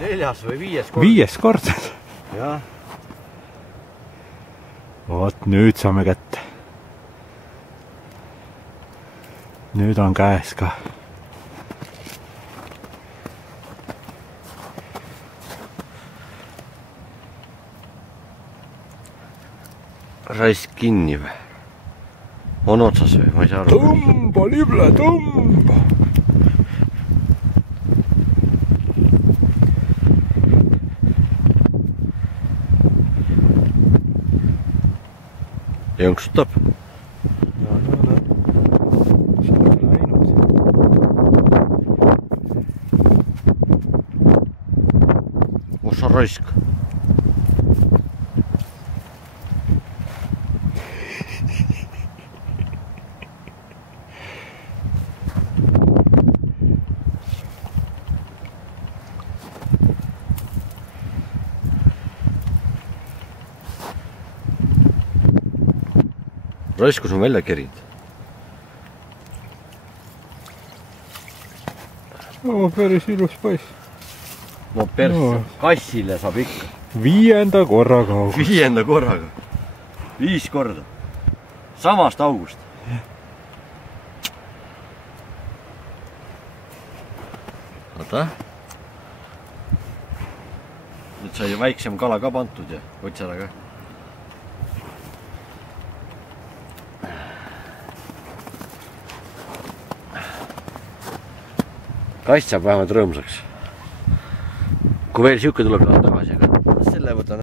Neljas või viies kord? Viies kord. Jah. Vot nüüd saame kätte. Nüüd on käes ka. Raisk kinni või? On otsas või? Ma ei saa aru. Tõmba, Lible, tõmba! Jõnksutab. No. See on läinud. Ossa raisk. Raiskus on välja kerinud. No, päris ilus poiss. No persse, kassile saab ikka. 5. korraga. 5. korraga. 5 korda. Samast august. Oota. Nüüd sai väiksem kala ka pantud ja otsada ka. Kass saab vähemalt rõõmsaks. Kui veel siuke tuleb, tagasi.